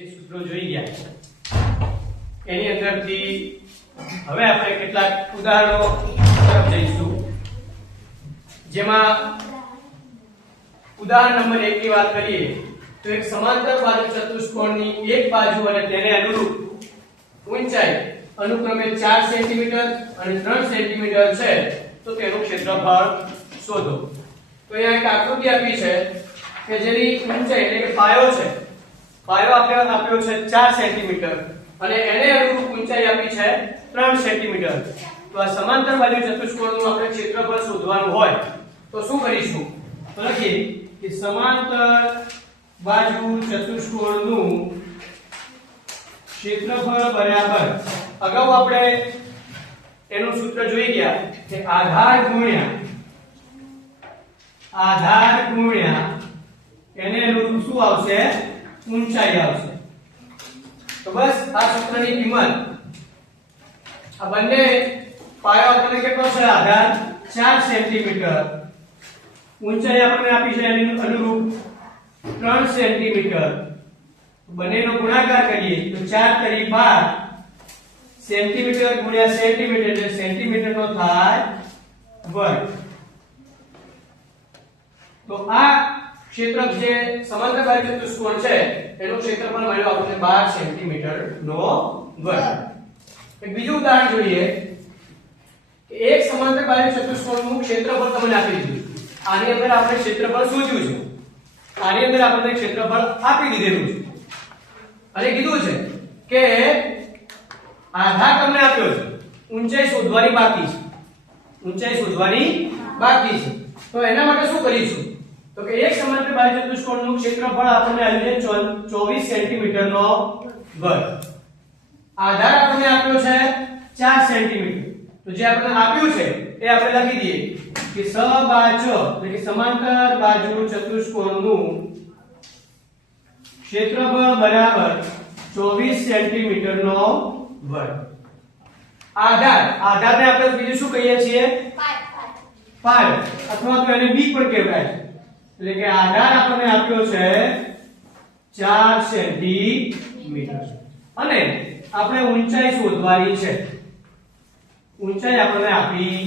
જે સૂત્રો જોઈ ગયા એની અંદરથી હવે આપણે કેટલાક ઉદાહરણો તરફ જઈશું, જેમાં ઉદાહરણ નંબર 1 ની વાત કરીએ તો એક સમાંતર બાજુ ચતુષ્કોણની એક બાજુ અને તેને અનુરૂપ ઊંચાઈ અનુક્રમે 4 સેન્ટીમીટર અને 3 સેન્ટીમીટર છે, તો તેનું ક્ષેત્રફળ શોધો। તો અહીંયા એક આકૃતિ આપી છે કે જેની ઊંચાઈ એટલે કે પાયો છે, પાયો આપ્યો છે 4 સેન્ટીમીટર અને એને અનુરૂપ ઊંચાઈ આપી છે 3 સેન્ટીમીટર। તો આ સમાંતર બાજુ ચતુષ્કોણનું આપણે ક્ષેત્રફળ શોધવાનું હોય તો શું કરીશું? તો લખીએ કે સમાંતર બાજુ ચતુષ્કોણનું ક્ષેત્રફળ બરાબર, અગાઉ આપણે એનું સૂત્ર જોઈ ગયા કે આધાર ગુણ્યા એને અનુરૂપ શું આવશે? ઊંચાઈ આવશે। તો બસ આ સૂત્રની કિંમત આ બંને પાયો આપણને કેટલો છે? આધાર 4 સેન્ટીમીટર, ઊંચાઈ આપણને આપી છે એની અનુરૂપ 3 સેન્ટીમીટર, બંનેનો ગુણાકાર કરીએ તો 4 તરી 12 સેન્ટીમીટર ગુણ્યા સેન્ટીમીટર એટલે સેન્ટીમીટર નો થાય વર્ગ। તો આ ક્ષેત્ર જે સમાંતર બાજુ ચતુષ્કોણ છે એનું ક્ષેત્રફળ મળ્યું આપણને 12 સેન્ટીમીટર નો વર્ગ। એક બીજું ઉદાહરણ જોઈએ કે એક સમાંતર બાજુ ચતુષ્કોણનું ક્ષેત્રફળ તમને આપી દીધું, આની અંદર આપણે ક્ષેત્રફળ શોધ્યું છે, આની અંદર આપણે ક્ષેત્રફળ આપી દીધેલું છે અને કીધું છે કે આધાર તમને આપ્યો છે, ઊંચાઈ શોધવાની બાકી છે, ઊંચાઈ શોધવાની બાકી છે। તો એના માટે શું કરીશું? તો કે એક સમાંતર બાજુ ચતુષ્કોણનું ક્ષેત્રફળ આપણને આવ્યું છે 24 સેન્ટીમીટર નો વર્ગ, આધાર આપણને આપ્યો છે 4 સેન્ટીમીટર। તો જે આપણને આપ્યું છે એ આપણે લખી દઈએ કે સબાજુ એટલે કે સમાંતર બાજુ ચતુષ્કોણનું ક્ષેત્રફળ બરાબર 24 સેન્ટીમીટર નો વર્ગ। આધારને આપણે બીજું શું કહીએ છીએ? પાયો, અથવા તો એને બી પણ કહેવાય છે। એટલે કે આધાર આપણને આપ્યો છે 4 સેન્ટીમીટર અને આપણે ઊંચાઈ શોધવાની છે, ઊંચાઈ આપણને આપી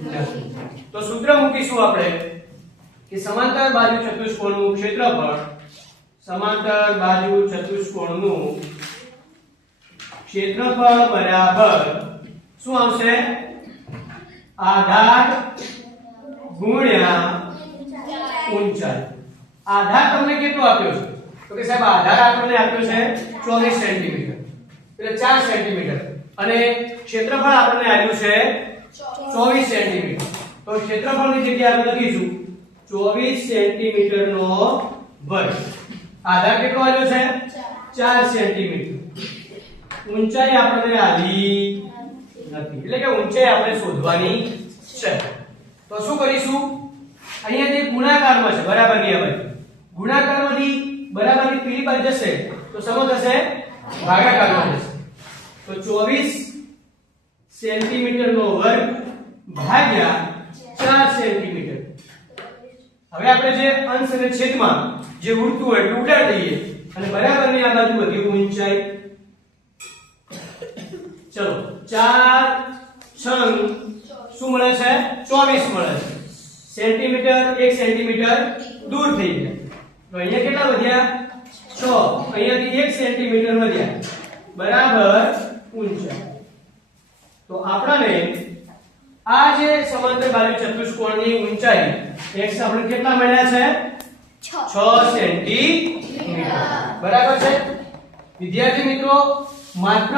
નથી। તો સૂત્ર મૂકીશું આપણે કે સમાંતર બાજુ ચતુષ્કોણનું ક્ષેત્રફળ, સમાંતર બાજુ ચતુષ્કોણનું ક્ષેત્રફળ બરાબર શું આવશે? આધાર ગુણ્યા ઊંચાઈ। આધાર તમને કેટલો આપ્યો છે? તો કે સાહેબ આધાર આપણને આપ્યો છે 24 સેન્ટીમીટર એટલે 4 સેન્ટીમીટર અને ક્ષેત્રફળ આપણને આવ્યું છે 24 સેન્ટીમીટર। તો ક્ષેત્રફળની જગ્યાએ આપણે લખીશું 24 સેન્ટીમીટર નો વર્ગ। આધાર કેટલો આવ્યો છે? 4 સેન્ટીમીટર, ઊંચાઈ આપણને આવી નથી એટલે કે ઊંચાઈ આપણે શોધવાની છે। તો શું કરીશું? અહીંયા જે ગુણાકારમાં છે બરાબરની આ બાજુ, ગુણાકારમાંથી બરાબરની પેલી બાજુ જશે તો સમો થશે ભાગાકારમાં જશે। તો 24 સેન્ટીમીટર નો વર્ગ ભાગ્યા 4 સેન્ટીમીટર। હવે આપણે જે અંશ અને છેદમાં જે ઉડતું હોય એટલે ઉડાડી દઈએ અને બરાબરની આ બાજુ વધી ઊંચાઈ। ચલો 4 છંગ શું મળે છે? 24 મળે છે, સેન્ટીમીટર 1 સેન્ટીમીટર દૂર થઈ ગયા તો અહીંયા કેટલા વધ્યા? 6, અહીંયાથી 1 સેન્ટીમીટર વધ્યા બરાબર ઊંચાઈ। તો આપણને આ જે સમાંતર બાજુ ચતુષ્કોણની ઊંચાઈ x આપણે કેટલા મળ્યા છે? 6 સેન્ટીમીટર બરાબર છે। વિદ્યાર્થી મિત્રો, માત્ર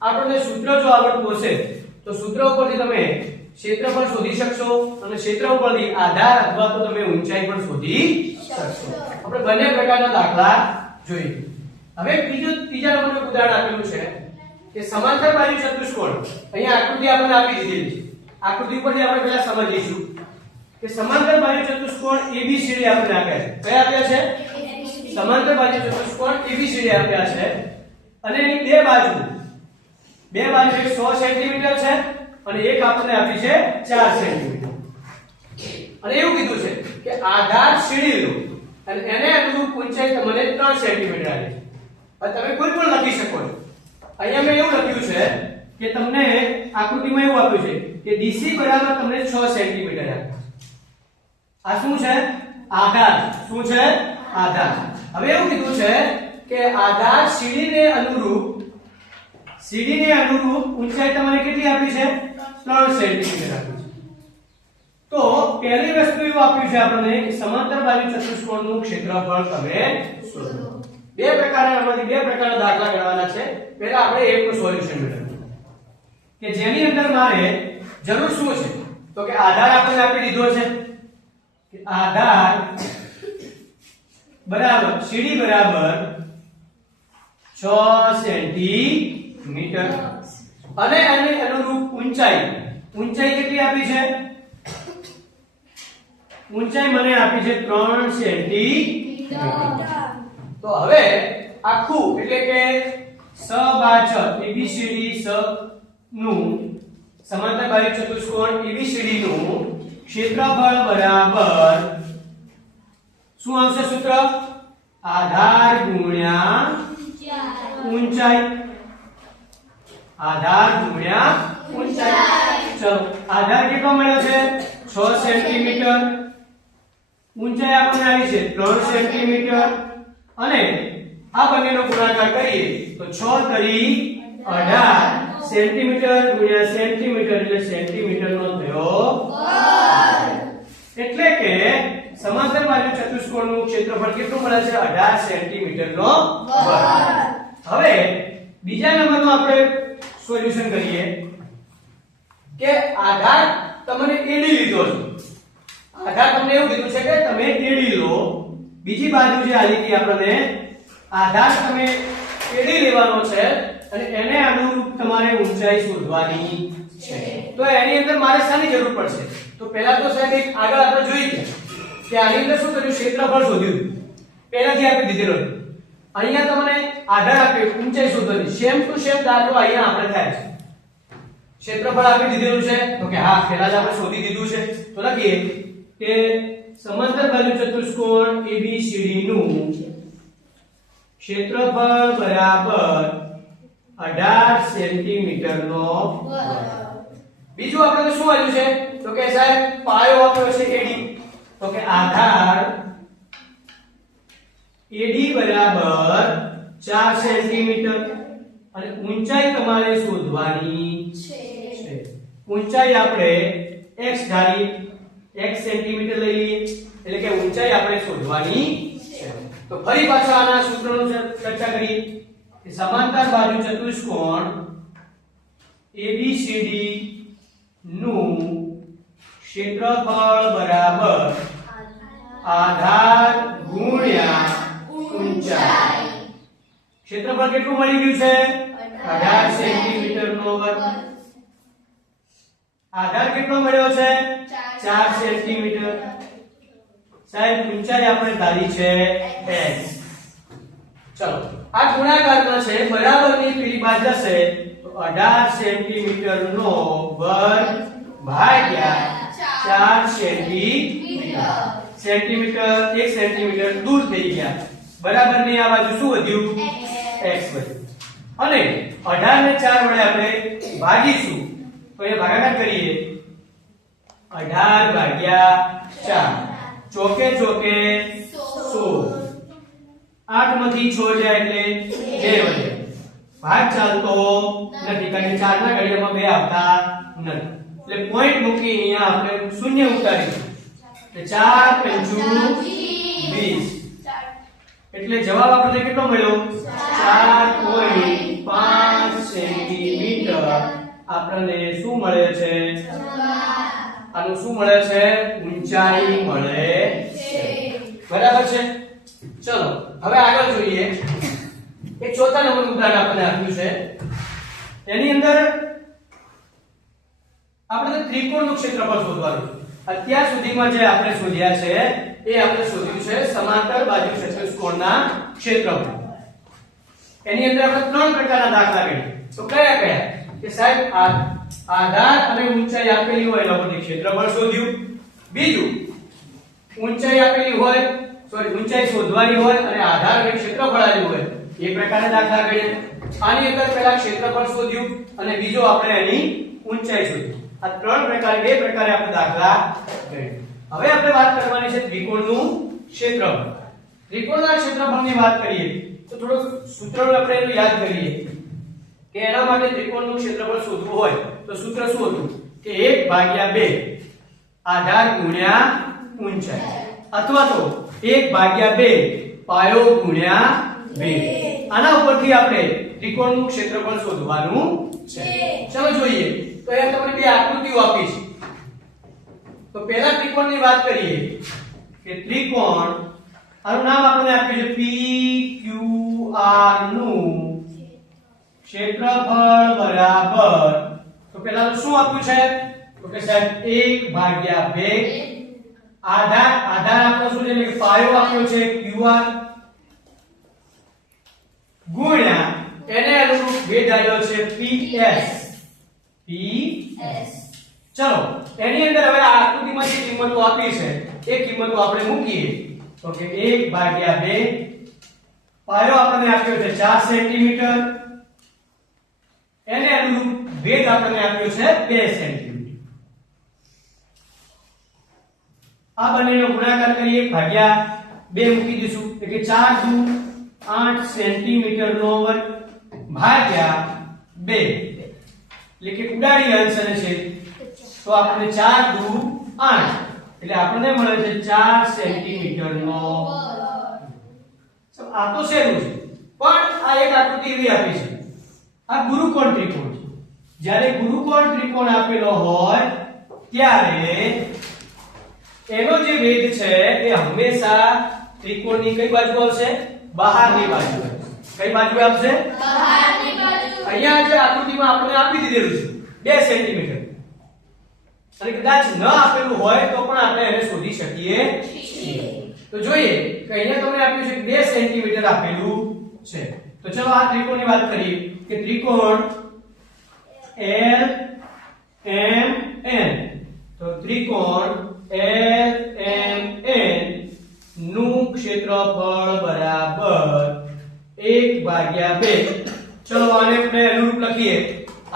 આપણને સૂત્ર જો આવડતું હશે તો સૂત્ર ઉપરથી તમે ક્ષેત્રફળ શોધી શકશો અને ક્ષેત્ર ઉપરથી આધાર અથવા તો તમે ઊંચાઈ પણ શોધી શકશો। આપણે બંને પ્રકારના દાખલા જોઈએ। હવે ત્રીજા નંબરનું ઉદાહરણ આપેલું છે કે સમાંતર બાજુ ચતુષ્કોણ, અહીંયા આકૃતિ આપણને આપી દીધેલી છે, આકૃતિ ઉપરથી આપણે પહેલા સમજીશું કે સમાંતર બાજુ ચતુષ્કોણ ABCD આપણને આપ્યા છે। કયા આપ્યા છે? સમાંતર બાજુ ચતુષ્કોણ ABCD આપ્યા છે અને એની બે બાજુ એક 100 સેન્ટીમીટર છે અને એક આપણને આપી છે 4 સેન્ટીમીટર અને એવું કીધું છે કે આધાર સીડી લો અને એને અનુરૂપ ઊંચાઈ તમને 3 સેન્ટીમીટર આવી છે હવે તમે કોઈ પણ લખી શકો છો. અહીંયા મેં એવું લખ્યું છે કે તમને આકૃતિમાં એવું આપ્યું છે કે ડીસી બરાબર તમને 6 સેન્ટીમીટર આપ્યું. આ શું છે? આધાર. શું છે? આધાર. હવે એવું કીધું છે કે આધાર સીડીને અનુરૂપ ઊંચાઈ તમારે કેટલી આપી છે? 3 સેન્ટીમીટર આપી છે. તો પહેલી વસ્તુ એવું આપ્યું છે આપણને કે સમાંતર બાજુ ચતુષ્કોણનું ક્ષેત્રફળ તમે શોધો. બે પ્રકારના દાખલા ગણવાના છે. પહેલા આપણે એકનું સોલ્યુશન મેળવીએ કે જેની અંદર મારે જરૂર શું છે? તો કે આધાર આપણને આપી દીધો છે કે આધાર બરાબર સીડી બરાબર 6 સેન્ટીમીટર અને આની અનુરૂપ ઊંચાઈ કેટલી આપી છે? ઊંચાઈ મને આપી છે 3 સેન્ટીમીટર. તો હવે આખું એટલે કે સબાચ ABCD નું સમાંતર બાજુ ચતુષ્કોણ ABCD નું ક્ષેત્રફળ બરાબર શું આવશે સૂત્ર? આધાર ગુણ્યા ઊંચાઈ. આધાર ગુણ્યા ઊંચાઈ. ચલો આધાર કેટલો મળ્યો છે? 6 સેન્ટીમીટર. ઊંચાઈ આપણને આવી છે 3 સેન્ટીમીટર અને આ બંનેનો ગુણાકાર કરીએ તો 6 તરી 18 સેન્ટીમીટર ગુણ્યા સેન્ટીમીટર એટલે સેન્ટીમીટર નો થયો એટલે કે સમાંતર બાજુ ચતુષ્કોણનું ક્ષેત્રફળ કેટલું મળે છે? 18 સેન્ટીમીટર નો બરાબર. હવે બીજા નંબરનું આપણે સોલ્યુશન કરીએ કે આધાર તમને એડી લીધો છે. આધાર તમને એવું કીધું છે કે તમે એડી લો. બીજી બાજુ જે આલી હતી આપણને આધાર તમે એડી લેવાનો છે અને એને અનુરૂપ તમારે ઊંચાઈ શોધવાની છે. તો એની અંદર મારે શાની જરૂર પડશે? તો પહેલા તો સાહેબ એક આગળ આપણે જોઈ ગયા કે આની અંદર શું કર્યું? ક્ષેત્રફળ શોધ્યું. પહેલાથી આપી દીધેલો. અહીંયા તમને આધાર આપ્યો ઊંચાઈ શોધવાની. સેમ ટુ સેમ દાખલો અહીંયા આપણે થાય છે. ક્ષેત્રફળ આપી દીધેલું છે તો કે હા પહેલા જ આપણે શોધી દીધું છે. તો લખીએ કે સમાંતર બાજુ ચતુષ્કોણ ABCD નું ક્ષેત્રફળ બરાબર 18 સેન્ટીમીટર નો બરાબર. બીજું આપણે શું આવ્યું છે? તો કે સાહેબ પાયો આપ્યો છે AD. તો કે આધાર AD બરાબર 4 સેન્ટીમીટર અને ઊંચાઈ તમારે શોધવાની છે. ઊંચાઈ આપણે x ધારી x સેન્ટીમીટર લઈ લઈએ એટલે કે ઊંચાઈ આપણે શોધવાની છે. તો ફરી પાછા આના સૂત્રનો ચર્ચા કરીએ કે સમાંતર બાજુ ચતુષ્કોણ ABCD નું ક્ષેત્રફળ બરાબર આધાર ગુણ્યા ઊંચાઈ. ક્ષેત્રફળ કેટલું મળી ગયું છે? 18 સેન્ટીમીટર નો વર્ગ. આધાર કેટલો મળ્યો છે? 4 સેન્ટીમીટર. સાહેબ ઊંચાઈ આપણે ધારી છે x. ચલો આ ગુણાકારમાં છે બરાબરની પેલી બાજુ જશે તો 18 સેન્ટીમીટર નો વર્ગ ભાગ્યા 4 સેન્ટીમીટર. સેન્ટીમીટર 1 સેન્ટીમીટર દૂર થઈ ગયા. બરાબરની આ બાજુ શું વધ્યું? x વધ્યું. અને 18 ને 4 વડે આપણે ભાગીશું તો એ ભાગાકાર કરીએ 18 ભાગ્યા 4 ચોકે ચોકે 16. 8 માંથી 6 જાય એટલે 2 વધે. ભાગ ચાલતો નથી કારણ કે 4 ના ઘડિયામાં 2 આવતા નથી. એટલે પોઈન્ટ મૂકી અહીંયા આપણે શૂન્ય ઉતારીશું. એટલે 4 5 20. એટલે જવાબ આપણને કેટલો મળ્યો? 4.5 સેન્ટીમીટર આપણને શું મળે છે? આનું શું મળે છે? ઊંચાઈ મળે છે. બરાબર છે. ચલો હવે આગળ જોઈએ. એક ચોથા નંબરનું ઉદાહરણ આપણને આપ્યું છે. એની અંદર આપણે ત્રિકોણનું ક્ષેત્રફળ શોધવાનું. અત્યાર સુધીમાં જે આપણે શોધ્યા છે એ આપણે શોધ્યું છે સમાંતર બાજુ ચતુષ્કોણના ક્ષેત્રફળ. એની અંદર આપણે 3 પ્રકારના દાખલા ગણ્યા. તો કયા કયા? કે સાહેબ આધાર અને ઊંચાઈ આપેલી હોય એના પરથી ક્ષેત્રફળ શોધ્યું. બીજું ઊંચાઈ આપેલી હોય ઊંચાઈ શોધવાની હોય અને આધાર અને ક્ષેત્રફળ આપ્યું હોય એ પ્રકારે દાખલા ગણ્યા. આની અંદર પહેલા ક્ષેત્રફળ શોધ્યું અને બીજો આપણે એની ઊંચાઈ શોધી. આ ત્રણ પ્રકારે બે પ્રકારે આપણે દાખલા ગણ્યા. હવે આપણે વાત કરવાની છે ત્રિકોણનું ક્ષેત્રફળ. ત્રિકોણના ક્ષેત્રફળની વાત કરીએ તો થોડું સૂત્ર આપણે એનું યાદ કરીએ કે એના માટે ત્રિકોણનું ક્ષેત્રફળ શોધવું હોય તો સૂત્ર શું હતું કે 1/2 આધાર ગુણ્યા ઊંચાઈ અથવા તો 1/2 પાયો ગુણ્યા વેગ. આના ઉપરથી આપણે ત્રિકોણનું ક્ષેત્રફળ શોધવાનું છે. ચાલો જોઈએ. તો અહીંયા તમને બે આકૃતિઓ આપી છે. તો પહેલા ત્રિકોણની વાત કરીએ કે ત્રિકોણ આનું નામ આપણે આપ્યું છે PQR નું ક્ષેત્રફળ બરાબર. તો પહેલા તો શું આપ્યું છે તો કે સાહેબ 1/2 આધાર આપણો શું છે કે પાયો આપ્યો છે QR ગુણ્યા એને અનુરૂપ વેધ આવ્યો છે PS. ચલો એની અંદર હવે આ આકૃતિમાં જે કિંમતો આપી છે એ કિંમતો આપણે મૂકીએ તો કે 1/2 પાયો આપણને આપ્યો છે 4 સેન્ટીમીટર એને અનુરૂપ વેધ આપણને આપ્યો છે 2 સેન્ટીમીટર. આ બંનેનો ગુણાકાર કરીએ ભાગ્યા 2 મૂકી દઈશું એટલે કે 4 દુ 8 સેન્ટીમીટર નો વર્ગ ભાગ્યા 2 એટલે કે ઉડાડી અંશ અને છે તો આપણને 4 દુ 8 એટલે આપણને મળે છે 4 સેન્ટીમીટર નો વર્ગ. આ તો શેનું છે પણ આ એક આકૃતિ એવી આપી છે આ ગુરુકોણ ત્રિકોણ છે. જ્યારે ગુરુકોણ ત્રિકોણ આપેલો હોય ત્યારે એનો જે વેધ છે એ હંમેશા ત્રિકોણની કઈ બાજુ આવશે બહારની બાજુ. કઈ બાજુ આવશે બહારની બાજુ. અહીંયા જે આકૃતિમાં આપણે આપી દીધેલું છે 2 સેન્ટીમીટર અને કદાચ ન આપેલું હોય તો પણ આપણે એને શોધી શકીએ છીએ. તો જોઈએ કે અહીંયા તમને આપ્યું છે 2 સેન્ટીમીટર આપેલું છે. તો ચલો આ ત્રિકોણની વાત કરીએ કે ત્રિકોણ LMN. તો ત્રિકોણ LMN નું ક્ષેત્રફળ બરાબર 1/2. ચલો આને આપણે અનુરૂપ લખીએ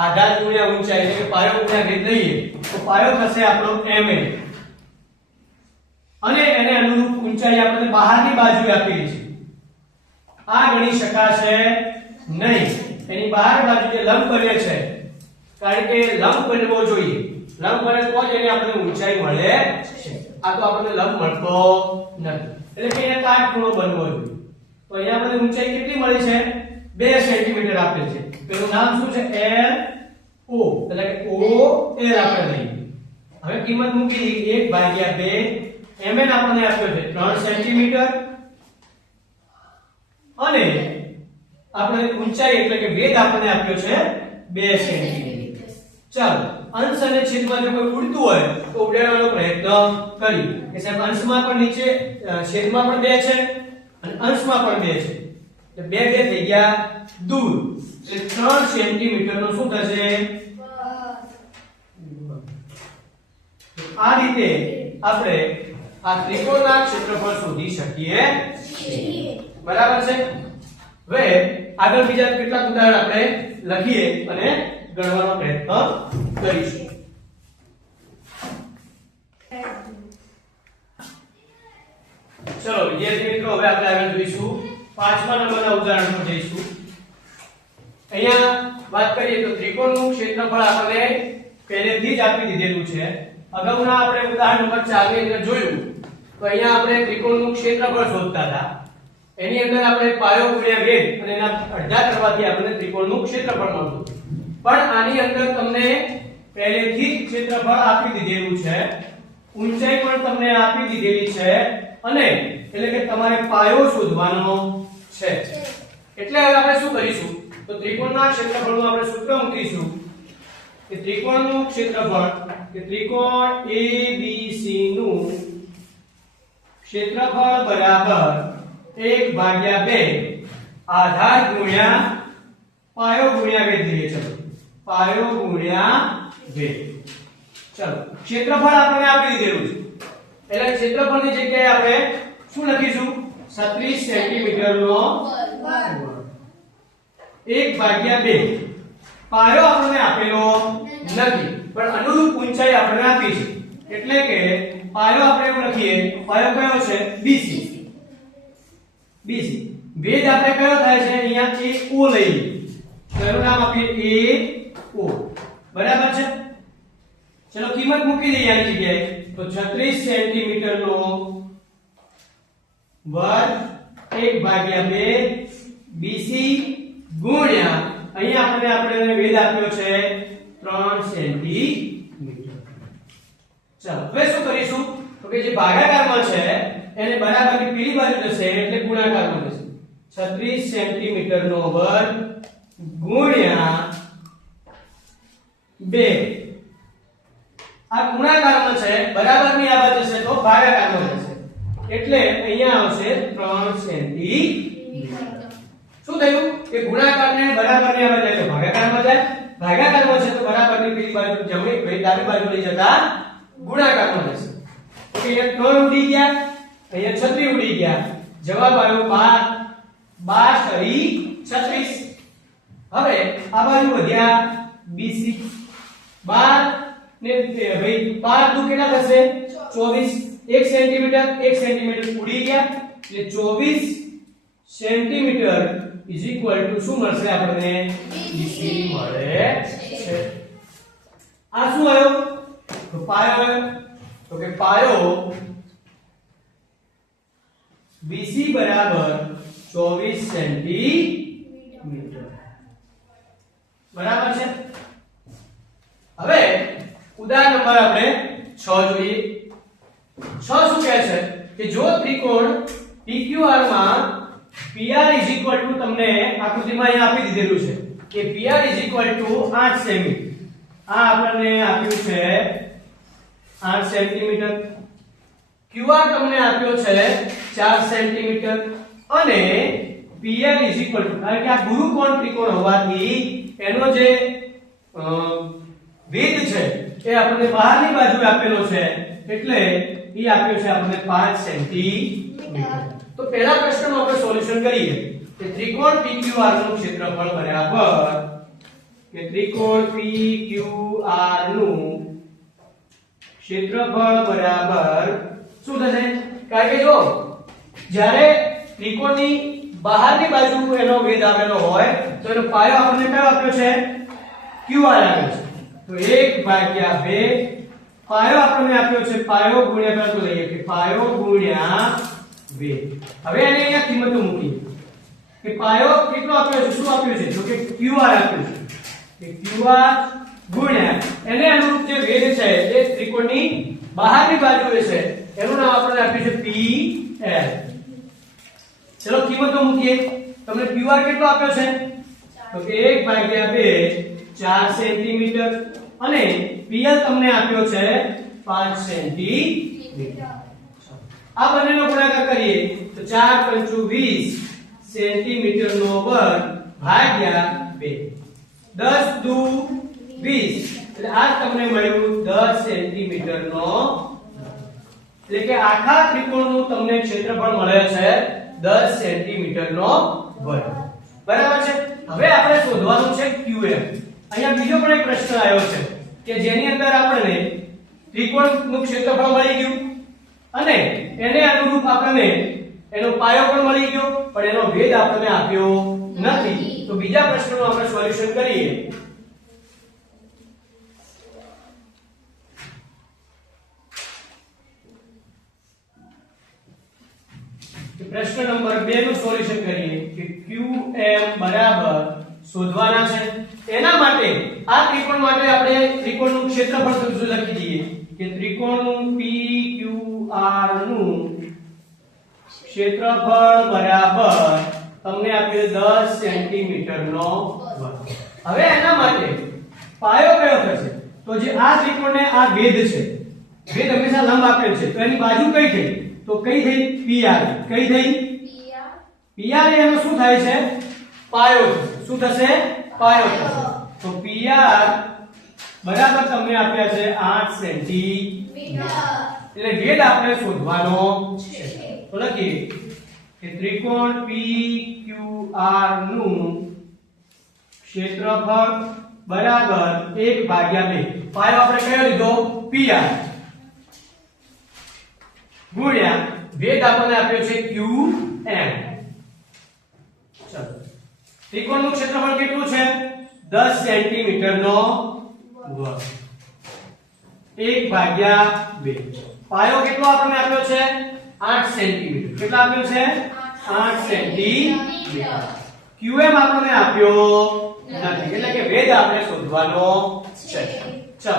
આધાર ગુણ્યા ઊંચાઈ એટલે કે પાયો ગુણ્યા વેધ લઈએ તો પાયો થશે આપણો MN અને એને અનુરૂપ ઊંચાઈ આપણને બહારની બાજુએ આપેલી છે. આ ગણી શકાશે નહીં. એની બહાર બાજુ જે લંબ બને છે કારણ કે લંબ બનવો જોઈએ. લંબ બને તો જ એને આપણને ઊંચાઈ મળે છે. આ તો આપણને લંબ મળતો નથી એટલે કે એને કાટખૂણો બનવો જોઈએ. તો અહીંયા આપણને ઊંચાઈ કેટલી મળી છે 2 સેન્ટીમીટર આપેલ છે. તેનું નામ શું છે LO એટલે કે OL આપણે લઈએ. હવે કિંમત મૂકી 1/2 MN આપણને આપ્યો છે 3 સેન્ટીમીટર અને આપણે ઊંચાઈ એટલે કે વેધ આપણને આપ્યો છે 2 સેન્ટીમીટર. ચાલો અંશ અને છેદમાં જો કોઈ ઉડતું હોય તો ઉડાડવાનો પ્રયત્ન કરીએ કે સાહેબ અંશમાં પણ નીચે છેદમાં પણ 2 છે અને અંશમાં પણ 2 છે એટલે 2 થઈ ગયા દૂર એટલે 3 સેન્ટીમીટર નો શું થશે આ રીતે આપણે આ ત્રિકોણના ક્ષેત્રફળ શોધી શકીએ છીએ. બરાબર છે. હવે આગળ બીજા કેટલાક ઉદાહરણ આપણે લખીએ અને ગણવાનો પ્રયત્ન કરીશું. ચલો વિદ્યાર્થી મિત્રો હવે આપણે આગળ જોઈશું 5મા નંબરના ઉદાહરણ પર જઈશું. અહીંયા વાત કરીએ તો ત્રિકોણનું ક્ષેત્રફળ આપણને પહેલેથી જ આપી દીધેલું છે. અગાઉના આપણે ઉદાહરણ નંબર 4 ની અંદર જોયું તો અહીંયા આપણે ત્રિકોણનું ક્ષેત્રફળ શોધતા હતા. એની અંદર આપણે પાયો ગુણ્યા વેધ અને એના અડધા કરવાથી આપણને ત્રિકોણનું ક્ષેત્રફળ મળતું. પણ આની અંદર તમને પહેલેથી જ ક્ષેત્રફળ આપી દીધેલું છે. ઊંચાઈ પણ તમને આપી દીધેલી છે અને એટલે કે તમારે પાયો શોધવાનો છે. એટલે હવે આપણે શું કરીશું તો ત્રિકોણના ક્ષેત્રફળનું આપણે સૂત્ર મૂકીશું કે ત્રિકોણનું ક્ષેત્રફળ કે ત્રિકોણ ABC નું ક્ષેત્રફળ બરાબર 1/2 આધાર ગુણ્યા પાયો ગુણ્યા વેધ લઈએ. ચલો પાયો ગુણ્યા વેધ. ચલો ક્ષેત્રફળ આપણે આપી દીધેલું છે એટલે ક્ષેત્રફળની જગ્યાએ આપણે શું લખીશું 36 સેન્ટીમીટર નો વર્ગ. 1/2 પાયો આપણને આપેલો નથી પણ અનુરૂપ ઊંચાઈ આપણને આપી છે એટલે કે પાયો આપણે એવું લખીએ પાયો કયો છે BC ભેદ આપણે કયો થાય છે અહીંયા AO લઈએ તો એનું નામ આપીએ AO બરાબર છે ચલો કિંમત મૂકી દઈએ આની જગ્યાએ તો 36 સેન્ટીમીટર નો વર્ગ 1/2 BC ગુણ્યા અહીંયા આપણે વેધ આપ્યો છે 3 સેન્ટીમીટર ચાલો હવે શું કરીશું તો કે જે ભાગાકારમાં છે એને બરાબરની પેલી બાજુ જશે એટલે ગુણાકારમાં જશે 36 સેન્ટીમીટર નો વર્ગ ગુણ્યા 2 આ ગુણાકારમાં છે બરાબરની આ બાજુ જશે તો ભાગાકારમાં જશે એટલે અહીંયા આવશે 3 સેન્ટીમીટર શું થયું કે ગુણાકારને બરાબરની આ બાજુ એટલે ભાગાકારમાં જાય ભાગાકારમાં છે તો બરાબરની પેલી બાજુ જમણી ડાબી બાજુ લઈ જતા ગુણાકારમાં જશે ઓકે અહીંયા 3 ઉડી ગયા અહીંયા 36 ઉડી ગયા જવાબ આવ્યો 12 36 હવે આ બાજુ વધ્યા BC 12 ને ભાઈ 12 દુ કેટલા થશે 24 1 સેન્ટીમીટર 1 સેન્ટીમીટર ઉડી ગયા એટલે 24 સેન્ટીમીટર શું મળશે આપણને BC મળે છે આ શું આવ્યો તો પાયો આવ્યો તો કે પાયો BC બરાબર 24 સેન્ટીમીટર બરાબર છે હવે ઉદાહરણ નંબર આપણે 6 જોઈએ 6 શું કહે છે કે જો ત્રિકોણ PQR માં PR તમને આકૃતિમાં અહીંયા આપી દીધેલું છે કે PR 8 સેમી આ આપણને આપ્યું છે 8 સેન્ટીમીટર QR તમને આપ્યો છે 4 સેન્ટીમીટર અને PR કારણ કે આ ગુરુકોણ ત્રિકોણ હોવાથી એનો જે વેધ છે એ આપણને બહારની બાજુ આપેલો છે એટલે એ આપ્યો છે આપણને 5 સેન્ટીમીટર તો પહેલા પ્રશ્નનો આપણે સોલ્યુશન કરીએ કે ત્રિકોણ PQR નું ક્ષેત્રફળ બરાબર કે ત્રિકોણ PQR નું ક્ષેત્રફળ બરાબર શું થશે કારણ કે જો જ્યારે ત્રિકોણની બહારની બાજુ એનો વેધ આવેલો હોય તો એનો પાયો આપણને કયો આપ્યો છે QR આપ્યો છે તો 1/2 પાયો આપણને આપ્યો છે પાયો ગુણ્યા પેલા તો લઈએ કે પાયો ગુણ્યા 2 હવે એને અહીંયા કિંમતો મૂકી કે પાયો કેટલો આપ્યો છે શું આપ્યું છે તો કે QR આપ્યું છે કે QR ગુણ્યા એને અનુરૂપ જે વેધ છે એ ત્રિકોણની બહારની બાજુએ છે એનું નામ આપણે આપ્યું છે PL ચલો કિંમતો મૂકીએ તમને QR કેટલો આપ્યો છે તો કે 1/2 4 સેન્ટીમીટર અને PL તમને આપ્યો છે 5 સેન્ટીમીટર આ બંનેનો ગુણાકાર કરીએ તો 4 × 20 સેન્ટીમીટર નો વર્ગ ભાગ્યા 2 10 દુ 20 એટલે આ તમને મળ્યું 10 સેન્ટીમીટર નો એટલે કે આખા ત્રિકોણનું તમને ક્ષેત્રફળ મળે છે 10 સેન્ટીમીટર નો વર્ગ બરાબર છે હવે આપણે શોધવાનું છે QM અહીંયા બીજો પણ એક પ્રશ્ન આવ્યો છે કે જેની અંદર આપણને ત્રિકોણનું ક્ષેત્રફળ મળી ગયું અને એને અનુરૂપ આપણને એનો પાયો પણ મળી ગયો પણ એનો ભેદ આપણને આપ્યો નથી તો બીજા પ્રશ્નનું આપણે સોલ્યુશન કરીએ પ્રશ્ન નંબર 2 નું સોલ્યુશન કરીએ કે QM બરાબર શોધવાના છે એના માટે આ ત્રિકોણ માટે આપણે ત્રિકોણનું ક્ષેત્રફળ શું લખી દઈએ કે ત્રિકોણનું PQR નું ક્ષેત્રફળ બરાબર તમને આપ્યું 10 સેન્ટીમીટર નો વર્ગ હવે એના માટે પાયો કયો થશે તો જે આ ત્રિકોણને આ ભેદ છે ભેદ હંમેશા લંબ આપેલ છે તો એની બાજુ કઈ થઈ તો કઈ થઈ PR કઈ થઈ PR એનો શું થાય છે પાયો શું થશે પાયો થશે તો PR બરાબર તમને આપ્યા છે 8 સેન્ટીમીટર એટલે ભેદ આપણે શોધવાનો છે તો લખીએ કે ત્રિકોણ PQR નું ક્ષેત્રફળ બરાબર 1/2 પાયો આપણે કયો લીધો pi ગુણ્યા વેધ આપણને આપ્યો છે qm ચલો ત્રિકોણનું ક્ષેત્રફળ કેટલું છે 10 સેન્ટીમીટર નો વર્ગ 1/2 પાયો કેટલો આપણને આપ્યો છે 8 સેન્ટીમીટર કેટલા આપ્યો છે 8 સેન્ટીમીટર qm આપણને આપ્યો નથી એટલે કે વેધ આપણે શોધવાનો છે ચલો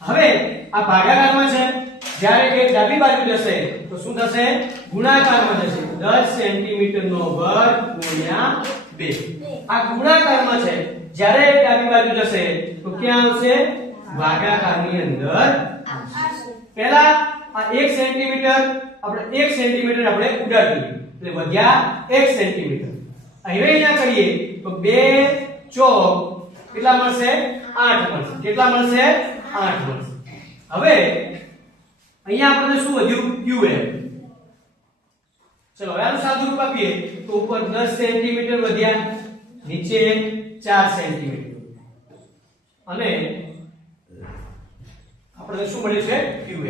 હવે આ ભાગાકારમાં છે જ્યારે કે ડાબી બાજુ જશે તો શું થશે ગુણાકારમાં જશે 10 સેન્ટીમીટર નો વર્ગ ગુણ્યા 2 આ ગુણાકારમાં છે જ્યારે ડાબી બાજુ જશે તો ક્યાં આવશે ભાગાકારની અંદર પહેલા આ 1 સેન્ટીમીટર આપણે 1 સેન્ટીમીટર આપણે ઉડાડી એટલે વધ્યા 1 સેન્ટીમીટર અહીંયા કરીએ તો 2 ચોક કેટલા મળશે 8 મળશે કેટલા મળશે 8 મળશે હવે અહીંયા આપણને શું વધ્યું qm ચલો આનું સાદું રૂપ આપીએ તો ઉપર 10 સેન્ટીમીટર વધ્યા નીચે 4 સેન્ટીમીટર અને આપણે શું મળ્યું છે qm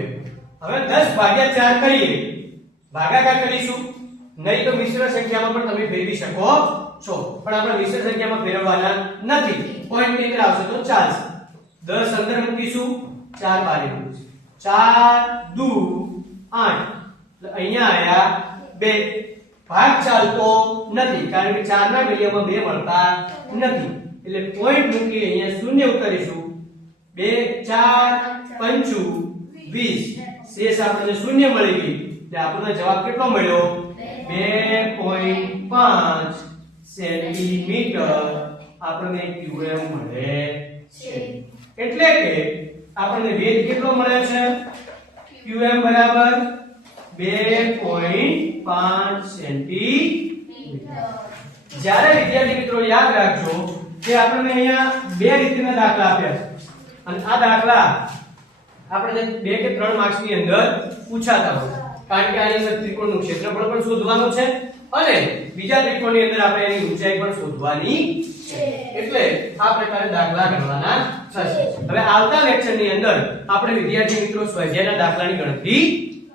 હવે 10/4 કરીએ ભાગાકાર કરીશું નહીં તો મિશ્ર સંખ્યામાં પણ તમે ફેરવી શકો છો પણ આપણે મિશ્ર સંખ્યામાં ફેરવવાના નથી પોઈન્ટ ની અંદર આવશે તો ચાલશે 10 અંદર મૂકીશું 4 બારે મૂકીશું 4 દુ 8 એટલે અહીંયા આયા 2 ભાગ ચાલતો નથી કારણ કે 4 ના ઘડિયામાં 2 મળતા નથી એટલે પોઈન્ટ મૂકી અહીંયા શૂન્ય ઉતારીશું 2 4 5 20 શેષ આપણને શૂન્ય મળી ગઈ એટલે આપણને જવાબ કેટલો મળ્યો 2.5 સેન્ટીમીટર આપણને qm મળે છે એટલે કે આપણને વેધ કેટલો મળે છે qm બરાબર 2.5 સેન્ટીમીટર જ્યારે વિદ્યાર્થી મિત્રો યાદ રાખજો કે આપણને અહીંયા બે રીતના દાખલા આપ્યા છે અને આ દાખલા આપણે 2 કે 3 માર્ક્સ ની અંદર પૂછાતા હોય કારણ કે આની અંદર ત્રિકોણનું ક્ષેત્રફળ પણ શોધવાનું છે અને બીજા ત્રિકોણની અંદર આપણે એની ઊંચાઈ પણ શોધવાની છે એટલે આ પ્રકારે દાખલા ગણવાના થશે હવે આવતા લેક્ચરની અંદર આપણે વિદ્યાર્થી મિત્રો સ્વાધ્યાયના દાખલાની ગણતરી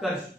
કરશું